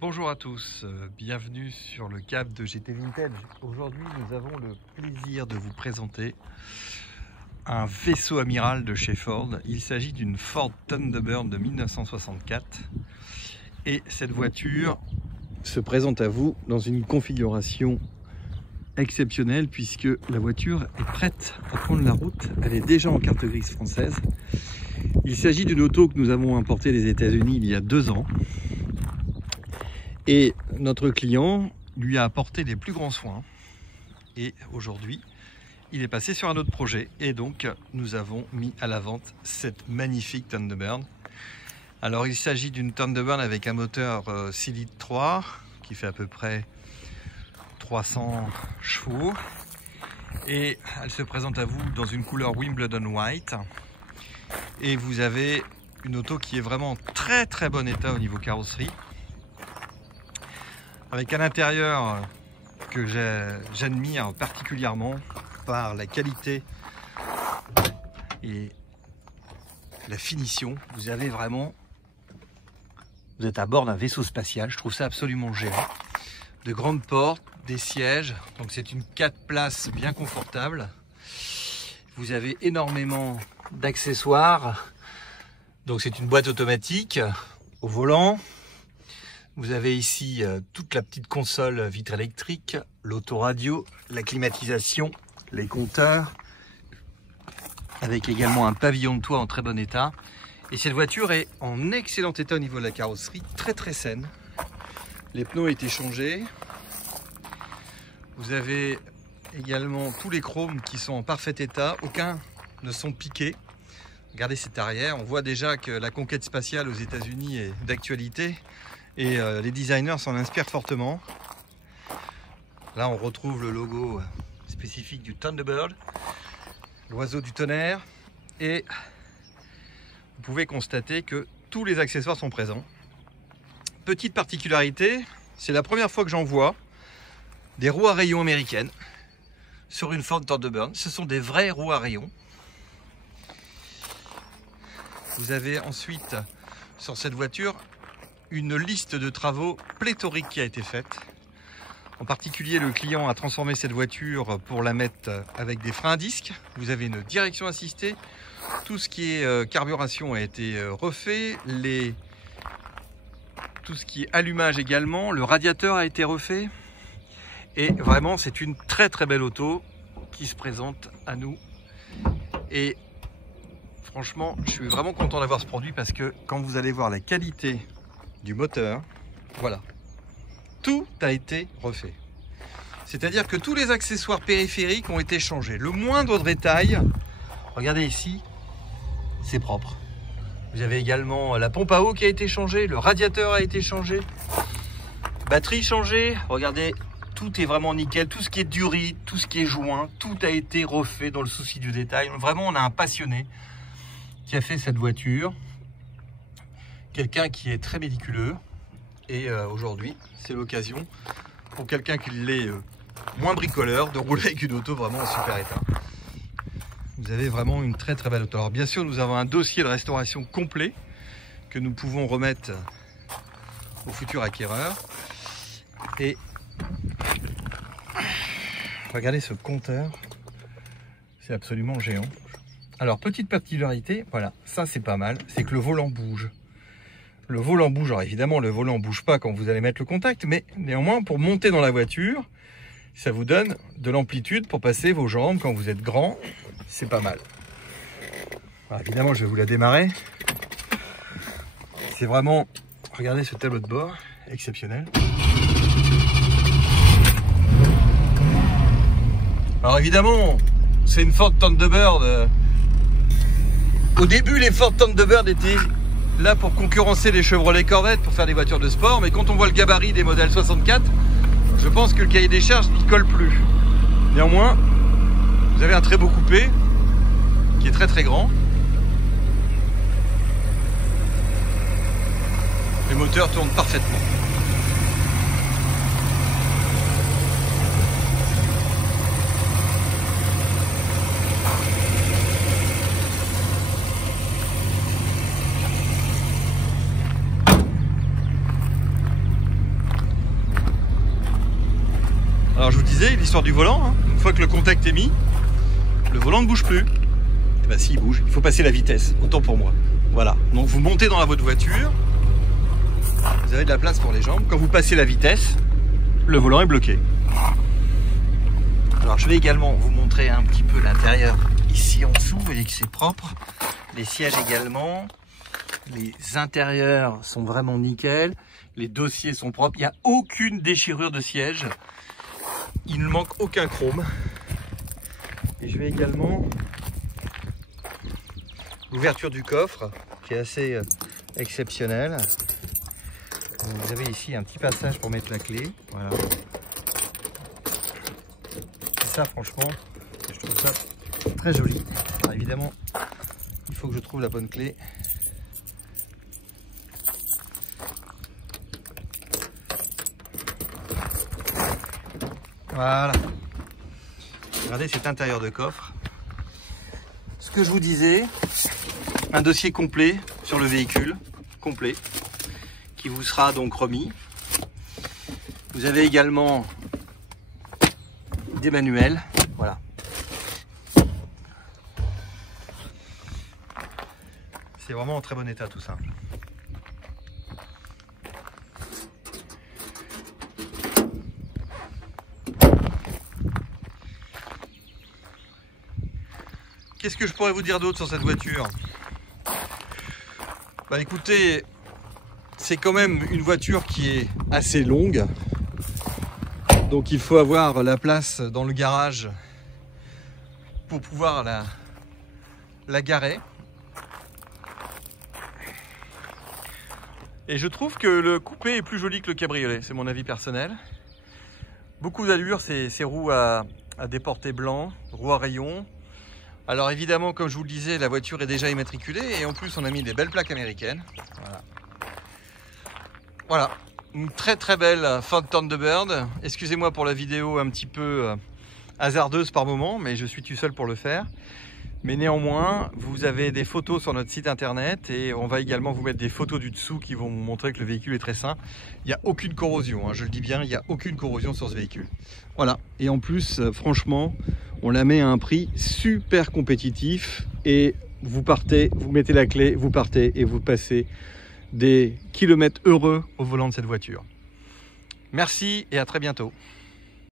Bonjour à tous, bienvenue sur le cab de GT Vintage. Aujourd'hui nous avons le plaisir de vous présenter un vaisseau amiral de chez Ford. Il s'agit d'une Ford Thunderbird de 1964 et cette voiture se présente à vous dans une configuration exceptionnelle puisque la voiture est prête à prendre la route. Elle est déjà en carte grise française. Il s'agit d'une auto que nous avons importée des États-Unis il y a 2 ans. Et notre client lui a apporté les plus grands soins. Et aujourd'hui, il est passé sur un autre projet. Et donc, nous avons mis à la vente cette magnifique Thunderbird. Alors, il s'agit d'une Thunderbird avec un moteur 6 litres 3 qui fait à peu près 300 chevaux. Et elle se présente à vous dans une couleur Wimbledon White. Et vous avez une auto qui est vraiment en très très bon état au niveau carrosserie. Avec un intérieur que j'admire particulièrement par la qualité et la finition. Vous êtes à bord d'un vaisseau spatial, je trouve ça absolument génial. De grandes portes, des sièges, donc c'est une 4 places bien confortable. Vous avez énormément d'accessoires, donc c'est une boîte automatique au volant. Vous avez ici toute la petite console vitre électrique, l'autoradio, la climatisation, les compteurs, avec également un pavillon de toit en très bon état. Et cette voiture est en excellent état au niveau de la carrosserie, très très saine. Les pneus ont été changés. Vous avez également tous les chromes qui sont en parfait état, aucun ne sont piqués. Regardez cet arrière, on voit déjà que la conquête spatiale aux États-Unis est d'actualité. Et les designers s'en inspirent fortement. Là, on retrouve le logo spécifique du Thunderbird, l'oiseau du tonnerre. Et vous pouvez constater que tous les accessoires sont présents. Petite particularité, c'est la première fois que j'en vois des roues à rayons américaines sur une Ford Thunderbird. Ce sont des vraies roues à rayons. Vous avez ensuite sur cette voiture une liste de travaux pléthorique qui a été faite. En particulier, le client a transformé cette voiture pour la mettre avec des freins à disque. Vous avez une direction assistée. Tout ce qui est carburation a été refait. Tout ce qui est allumage également. Le radiateur a été refait. Et vraiment, c'est une très très belle auto qui se présente à nous. Et franchement, je suis vraiment content d'avoir ce produit parce que quand vous allez voir la qualité du moteur, voilà, tout a été refait. C'est-à-dire que tous les accessoires périphériques ont été changés. Le moindre détail, regardez ici, c'est propre. Vous avez également la pompe à eau qui a été changée, le radiateur a été changé, batterie changée, regardez, tout est vraiment nickel, tout ce qui est durite, tout ce qui est joint, tout a été refait dans le souci du détail. Vraiment, on a un passionné qui a fait cette voiture. Quelqu'un qui est très méticuleux et aujourd'hui c'est l'occasion pour quelqu'un qui l'est moins bricoleur de rouler avec une auto vraiment en super état. Vous avez vraiment une très très belle auto. Alors bien sûr nous avons un dossier de restauration complet que nous pouvons remettre au futur acquéreur. Et regardez ce compteur, c'est absolument géant. Alors petite particularité, voilà, ça c'est pas mal, c'est que le volant bouge. Le volant bouge, alors évidemment le volant ne bouge pas quand vous allez mettre le contact, mais néanmoins pour monter dans la voiture, ça vous donne de l'amplitude pour passer vos jambes quand vous êtes grand, c'est pas mal. Alors évidemment je vais vous la démarrer. C'est vraiment, regardez ce tableau de bord, exceptionnel. Alors évidemment, c'est une Ford Thunderbird. Au début les Ford Thunderbird étaient là pour concurrencer les Chevrolet Corvette, pour faire des voitures de sport, mais quand on voit le gabarit des modèles 64, je pense que le cahier des charges n'y colle plus. Néanmoins, vous avez un très beau coupé, qui est très très grand. Les moteurs tournent parfaitement. Alors je vous disais, l'histoire du volant, hein, une fois que le contact est mis, le volant ne bouge plus. Et ben si, il bouge, il faut passer la vitesse, autant pour moi. Voilà, donc vous montez dans votre voiture, vous avez de la place pour les jambes. Quand vous passez la vitesse, le volant est bloqué. Alors je vais également vous montrer un petit peu l'intérieur ici en dessous, vous voyez que c'est propre. Les sièges également, les intérieurs sont vraiment nickel, les dossiers sont propres, il n'y a aucune déchirure de siège, il ne manque aucun chrome. Et je vais également l'ouverture du coffre qui est assez exceptionnelle. Vous avez ici un petit passage pour mettre la clé, voilà. Et ça franchement, je trouve ça très joli. Alors, évidemment, il faut que je trouve la bonne clé. Voilà. Regardez cet intérieur de coffre. Ce que je vous disais, un dossier complet sur le véhicule, complet, qui vous sera donc remis. Vous avez également des manuels, voilà. C'est vraiment en très bon état tout ça. Qu'est-ce que je pourrais vous dire d'autre sur cette voiture? Bah écoutez, c'est quand même une voiture qui est assez longue. Donc il faut avoir la place dans le garage pour pouvoir la garer. Et je trouve que le coupé est plus joli que le cabriolet, c'est mon avis personnel. Beaucoup d'allure, ces roues à déporter blanc, roues à rayons. Alors évidemment, comme je vous le disais, la voiture est déjà immatriculée et en plus on a mis des belles plaques américaines. Voilà. Voilà, une très très belle Ford Thunderbird. Excusez-moi pour la vidéo un petit peu hasardeuse par moment, mais je suis tout seul pour le faire. Mais néanmoins, vous avez des photos sur notre site internet et on va également vous mettre des photos du dessous qui vont vous montrer que le véhicule est très sain. Il n'y a aucune corrosion, hein, je le dis bien, il n'y a aucune corrosion sur ce véhicule. Voilà, et en plus, franchement, on la met à un prix super compétitif et vous partez, vous mettez la clé, vous partez et vous passez des kilomètres heureux au volant de cette voiture. Merci et à très bientôt.